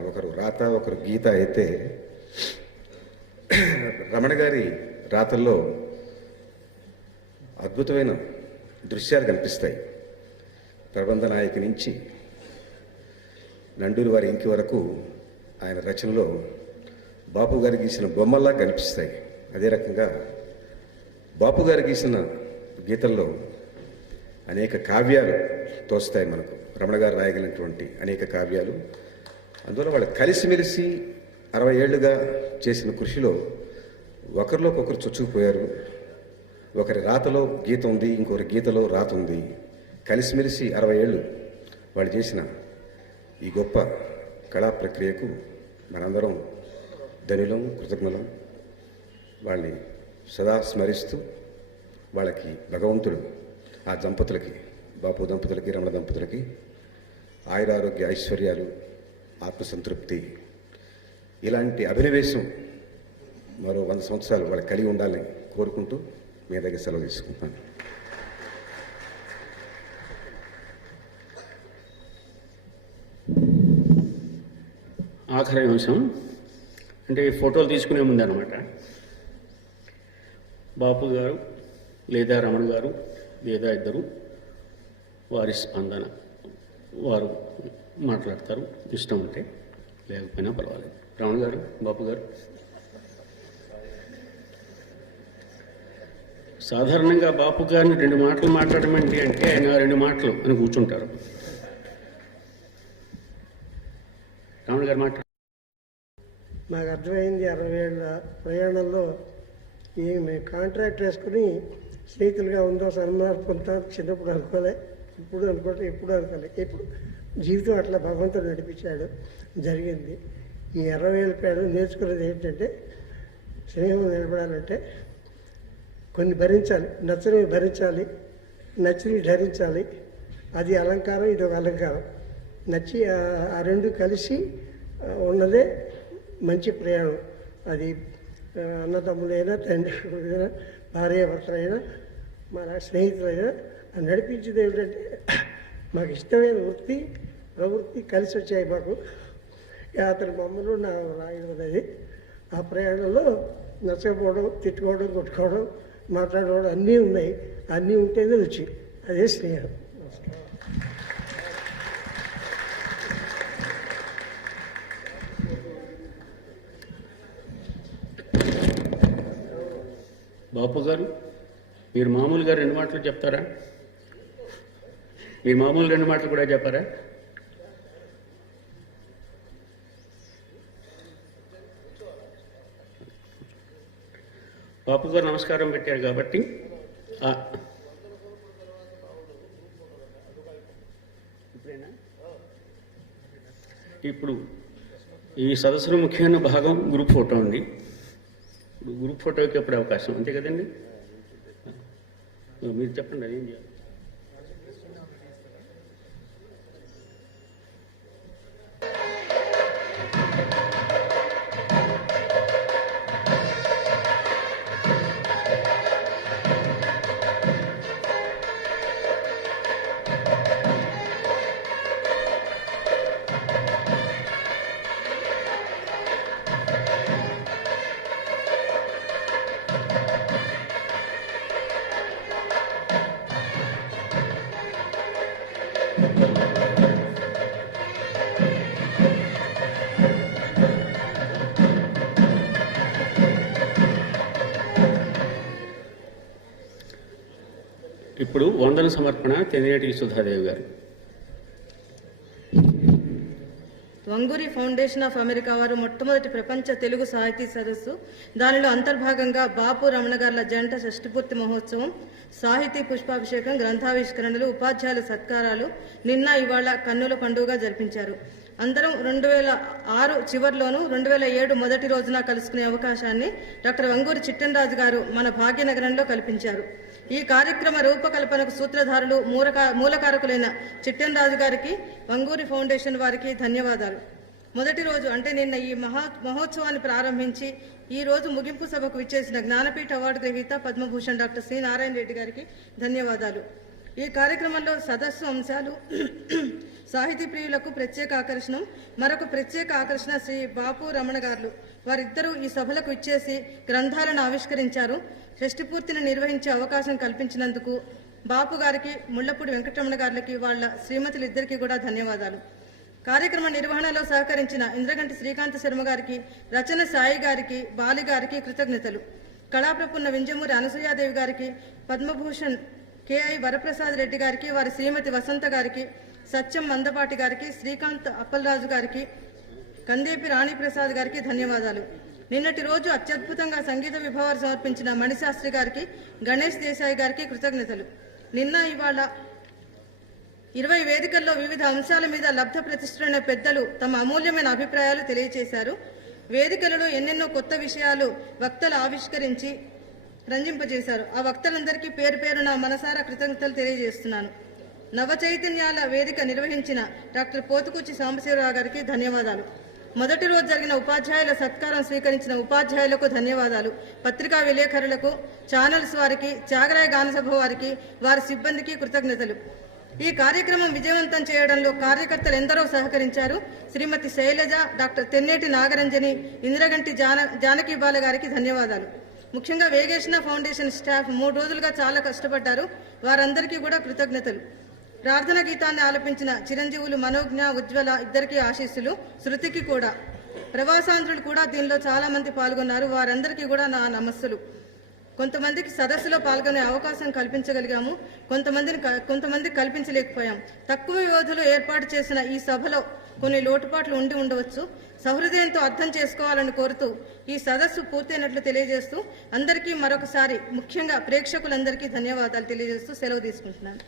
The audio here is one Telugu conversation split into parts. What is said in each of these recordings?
ఒకరు రాత ఒకరు గీత అయితే రమణ గారి రాతల్లో అద్భుతమైన దృశ్యాలు కనిపిస్తాయి. ప్రబంధ నాయకి నుంచి నండూరి వారి ఇంటి వరకు ఆయన రచనలో బాపు గారు గీసిన బొమ్మల్లా కనిపిస్తాయి. అదే రకంగా బాపు గారు గీసిన గీతల్లో అనేక కావ్యాలు తోస్తాయి మనకు. రమణ గారు రాయగలిగినటువంటి అనేక కావ్యాలు, అందువల్ల వాళ్ళు కలిసిమెలిసి 60 ఏళ్లుగా చేసిన కృషిలో ఒకరిలోకొకరు చొచ్చుకుపోయారు. ఒకరి రాతలో గీత ఉంది, ఇంకొకరి గీతలో రాత ఉంది. కలిసిమెలిసి 60 ఏళ్ళు వాళ్ళు చేసిన ఈ గొప్ప కళా ప్రక్రియకు మనందరం ధనులం, కృతజ్ఞులం. వాళ్ళని సదా స్మరిస్తూ వాళ్ళకి భగవంతుడు ఆ దంపతులకి, బాపు దంపతులకి, రమణ దంపతులకి ఆయురారోగ్య ఐశ్వర్యాలు, ఆత్మసంతృప్తి, ఇలాంటి అభినవేశం మరో 100 సంవత్సరాలు వాళ్ళకి కలిగి ఉండాలని కోరుకుంటూ మీ దగ్గర సెలవు తీసుకుంటున్నాను. ఆఖరి అంశం అంటే ఫోటోలు తీసుకునే ముందు అనమాట. బాపు గారు లేదా రమణ గారు లేదా ఇద్దరు వారి స్పందన వారు మాట్లాడతారు, ఇష్టం ఉంటే, లేకపోయినా పర్వాలేదు. రమణ గారు, బాపు గారు. సాధారణంగా బాపు గారిని 2 మాటలు మాట్లాడమండి అంటే ఆయన 2 మాటలు అని కూర్చుంటారు. రమణ గారు మాట్లాడు. నాకు అర్థమైంది 60 ఏళ్ళ ప్రయాణంలో మేము కాంట్రాక్ట్ వేసుకుని స్నేహితులుగా ఉందో సన్మానం పొందుతాం. చిన్నప్పుడు అనుకోలే, ఇప్పుడు అనుకోలే, ఎప్పుడు అనుకోలే. ఇప్పుడు జీవితం అట్లా భగవంతుడు నడిపించాడు, జరిగింది. ఈ 60 ఏళ్ళ ప్రయాణం నేర్చుకున్నది ఏంటంటే, స్నేహం నిలబడాలంటే కొన్ని భరించాలి, నచ్చనివి భరించాలి, నచ్చినవి ధరించాలి. అది అలంకారం, ఇది ఒక అలంకారం. నచ్చి ఆ 2 కలిసి ఉన్నదే మంచి ప్రయాణం. అది అన్నదమ్ములైనా, తండ్రి కొడుకులైనా, భార్యాభర్తలైనా, మన స్నేహితులైనా నడిపించేది ఏమిటంటే మాకు ఇష్టమైన వృత్తి ప్రవృత్తి కలిసి వచ్చాయి మాకు. అతని బొమ్మలు నా రాయడం అనేది ఆ ప్రయాణంలో నచ్చకపోవడం, తిట్టుకోవడం, కొట్టుకోవడం, మాట్లాడుకోవడం అన్నీ ఉన్నాయి. అన్నీ ఉంటేనే రుచి, అదే స్నేహం. బాపు గారు, మీరు మామూలుగా 2 మాటలు చెప్తారా? మీరు మామూలు 2 మాటలు కూడా చెప్పారా? బాపు గారు నమస్కారం పెట్టారు కాబట్టి ఇప్పుడు ఈ సదస్సులో ముఖ్యమైన భాగం గ్రూప్ ఫోటో ఉంది. ఇప్పుడు గ్రూప్ ఫోటోకి ఎప్పుడు అవకాశం, అంతే కదండి? మీరు చెప్పండి, అదేం చేయాలి? ఇప్పుడు వందన సమర్పణ తెన్నేటి సుధాదేవి గారు. వంగూరి ఫౌండేషన్ ఆఫ్ అమెరికా వారు మొట్టమొదటి ప్రపంచ తెలుగు సాహితీ సదస్సు, దానిలో అంతర్భాగంగా బాపు రమణ గార్ల జంట షష్ఠపూర్తి మహోత్సవం, సాహితీ పుష్పాభిషేకం, గ్రంథావిష్కరణలు, ఉపాధ్యాయుల సత్కారాలు నిన్న ఇవాళ కన్నుల పండుగగా జరిపించారు. అందరం 2006 చివరిలోనూ 2007 మొదటి రోజున కలుసుకునే అవకాశాన్ని డాక్టర్ వంగూరి చిట్టెంరాజు గారు మన భాగ్యనగరంలో కల్పించారు. ఈ కార్యక్రమ రూపకల్పనకు సూత్రధారులు, మూలకారకులైన చిట్టెంరాజు గారికి, వంగూరి ఫౌండేషన్ వారికి ధన్యవాదాలు. మొదటి రోజు అంటే నిన్న ఈ మహోత్సవాన్ని ప్రారంభించి ఈ రోజు ముగింపు సభకు విచ్చేసిన జ్ఞానపీఠ అవార్డు గ్రహీత పద్మభూషణ్ డాక్టర్ సి నారాయణ రెడ్డి గారికి ధన్యవాదాలు. ఈ కార్యక్రమంలో సదస్సు అంశాలు సాహితీ ప్రియులకు ప్రత్యేక ఆకర్షణం, మరొక ప్రత్యేక ఆకర్షణ శ్రీ బాపు రమణ గారు. వారిద్దరూ ఈ సభలకు ఇచ్చేసి గ్రంథాలను ఆవిష్కరించారు. షష్ఠిపూర్తిని నిర్వహించే అవకాశం కల్పించినందుకు బాపు గారికి, ముళ్లపూడి వెంకటరమణ గారికి, వాళ్ళ శ్రీమతులిద్దరికీ కూడా ధన్యవాదాలు. కార్యక్రమ నిర్వహణలో సహకరించిన ఇంద్రగంటి శ్రీకాంత శర్మ గారికి, రచన సాయి గారికి, బాలి గారికి కృతజ్ఞతలు. కళాప్రపున్న వింజమూరి అనసూయాదేవి గారికి, పద్మభూషణ్ కెఐ వరప్రసాద్ రెడ్డి గారికి, వారి శ్రీమతి వసంత గారికి, సత్యం మందపాటి గారికి, శ్రీకాంత్ అప్పలరాజు గారికి, కందేపి రాణిప్రసాద్ గారికి ధన్యవాదాలు. నిన్నటి రోజు అత్యద్భుతంగా సంగీత విభావాలు సమర్పించిన మణిశాస్త్రి గారికి, గణేష్ దేశాయి గారికి కృతజ్ఞతలు. నిన్న ఇవాళ 20 వేదికల్లో వివిధ అంశాల మీద లబ్ధ ప్రతిష్ఠులైన పెద్దలు తమ అమూల్యమైన అభిప్రాయాలు తెలియజేశారు. వేదికలలో ఎన్నెన్నో కొత్త విషయాలు వక్తలు ఆవిష్కరించి రంజింపజేశారు. ఆ వక్తలందరికీ పేరు పేరున మనసారా కృతజ్ఞతలు తెలియజేస్తున్నాను. నవ చైతన్యాల వేదిక నిర్వహించిన డాక్టర్ పోతుకూచి సాంబశివరావు గారికి ధన్యవాదాలు. మొదటి రోజు జరిగిన ఉపాధ్యాయుల సత్కారం స్వీకరించిన ఉపాధ్యాయులకు ధన్యవాదాలు. పత్రికా విలేకరులకు, ఛానల్స్ వారికి, త్యాగరాయ గానసభ వారికి, వారి సిబ్బందికి కృతజ్ఞతలు. ఈ కార్యక్రమం విజయవంతం చేయడంలో కార్యకర్తలు ఎందరో సహకరించారు. శ్రీమతి శైలజ, డాక్టర్ తెన్నేటి నాగరంజని, ఇంద్రగంటి జానకి బాల గారికి ధన్యవాదాలు. ముఖ్యంగా వేగేశ్న ఫౌండేషన్ స్టాఫ్ 3 రోజులుగా చాలా కష్టపడ్డారు. వారందరికీ కూడా కృతజ్ఞతలు. ప్రార్థన గీతాన్ని ఆలపించిన చిరంజీవులు మనోజ్ఞ, ఉజ్వల ఇద్దరికీ ఆశీస్సులు. శృతికి కూడా. ప్రవాసాంధ్రులు కూడా దీనిలో చాలా మంది పాల్గొన్నారు. వారందరికీ కూడా నా నమస్సులు. కొంతమందికి సదస్సులో పాల్గొనే అవకాశం కల్పించగలిగాము, కొంతమందికి కల్పించలేకపోయాం. తక్కువ వ్యవధిలో ఏర్పాటు చేసిన ఈ సభలో కొన్ని లోటుపాట్లు ఉండి ఉండవచ్చు. సహృదయంతో అర్థం చేసుకోవాలని కోరుతూ ఈ సదస్సు పూర్తయినట్లు తెలియజేస్తూ అందరికీ మరొకసారి, ముఖ్యంగా ప్రేక్షకులందరికీ ధన్యవాదాలు తెలియజేస్తూ సెలవు తీసుకుంటున్నాను.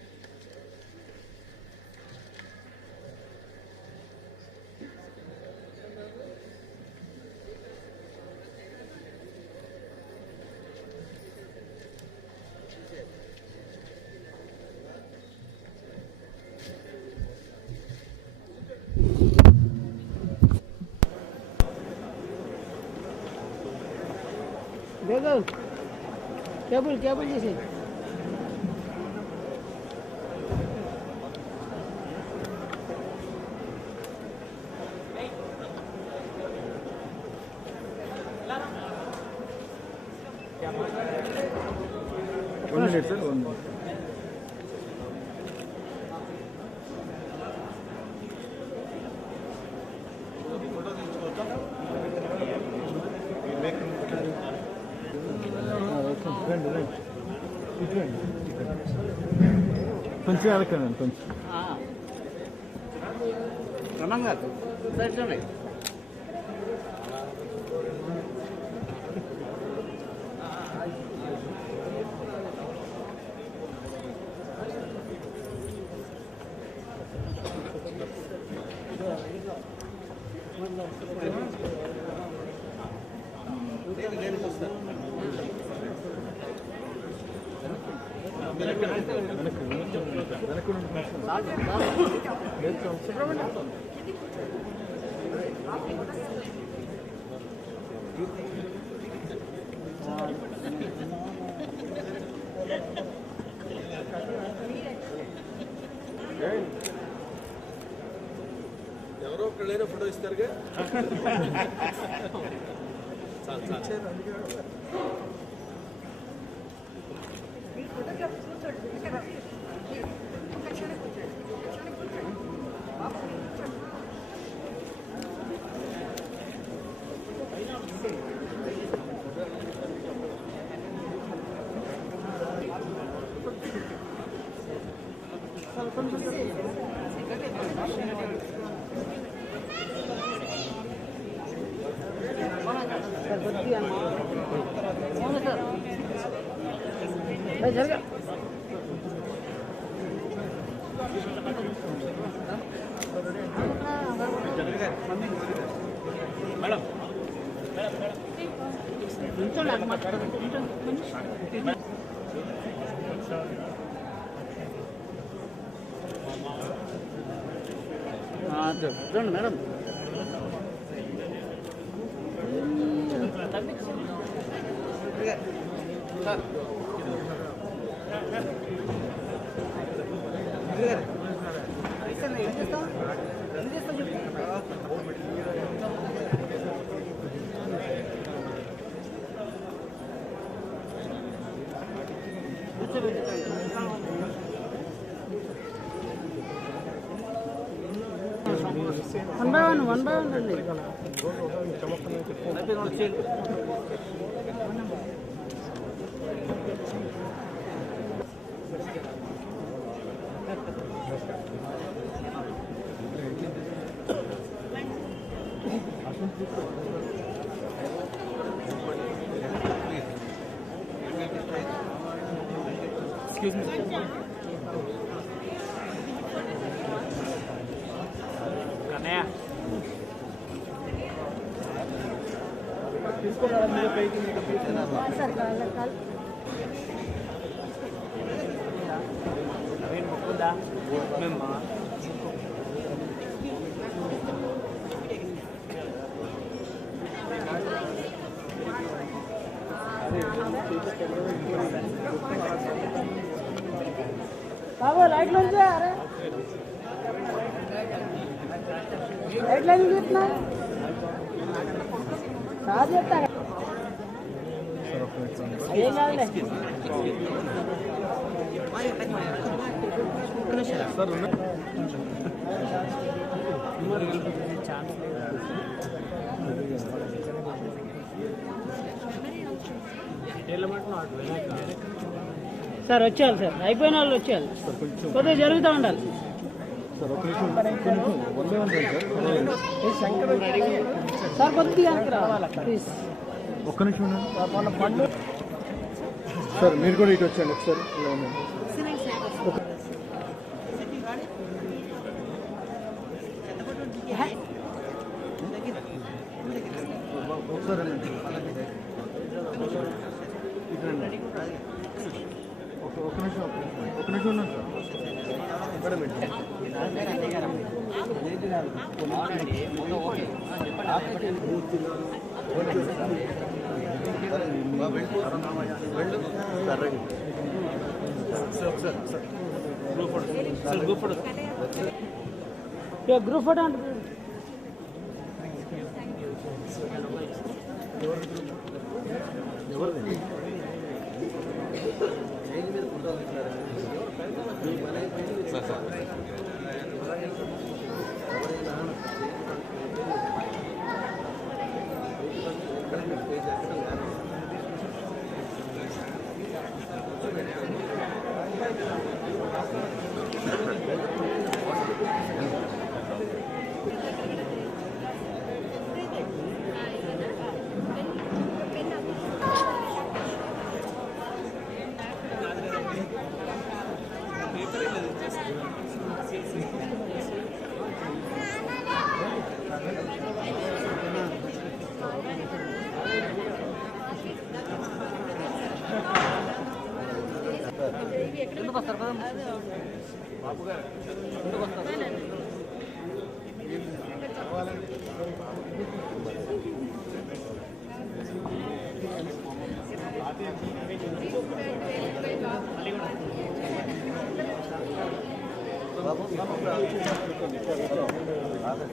కేబుల్ చేసి కొంచెం వెనకండి, కొంచెం రమణ గారు ఎవరో ఒకళ్ళైనా ఫోటో ఇస్తారుగా. మేడం వన్ బై వన్ అండి. Excuse me. Kanaya. బాబు లైట్ నుంచి అరే లైట్ లైన్ చూస్తున్నా సార్ చెప్తా ఏం కాదులే. సార్ వచ్చేయాలి సార్, అయిపోయిన వాళ్ళు వచ్చేయాలి, కొద్దిగా జరుగుతూ ఉండాలి. సార్ కొద్దిగా వెనక్కి రావాలి ప్లీజ్. ఒక్క నిమిషం సార్, మీరు కూడా ఇటు వచ్చండి ఒకసారి. ఒకసారి ఒక నిమిషం ఉన్నాను సార్. గ్రూప్ ఫోటో అంటే ఎందుకు వస్తారు కదా బాబు గారు, ఎందుకు వస్తారు? బాబు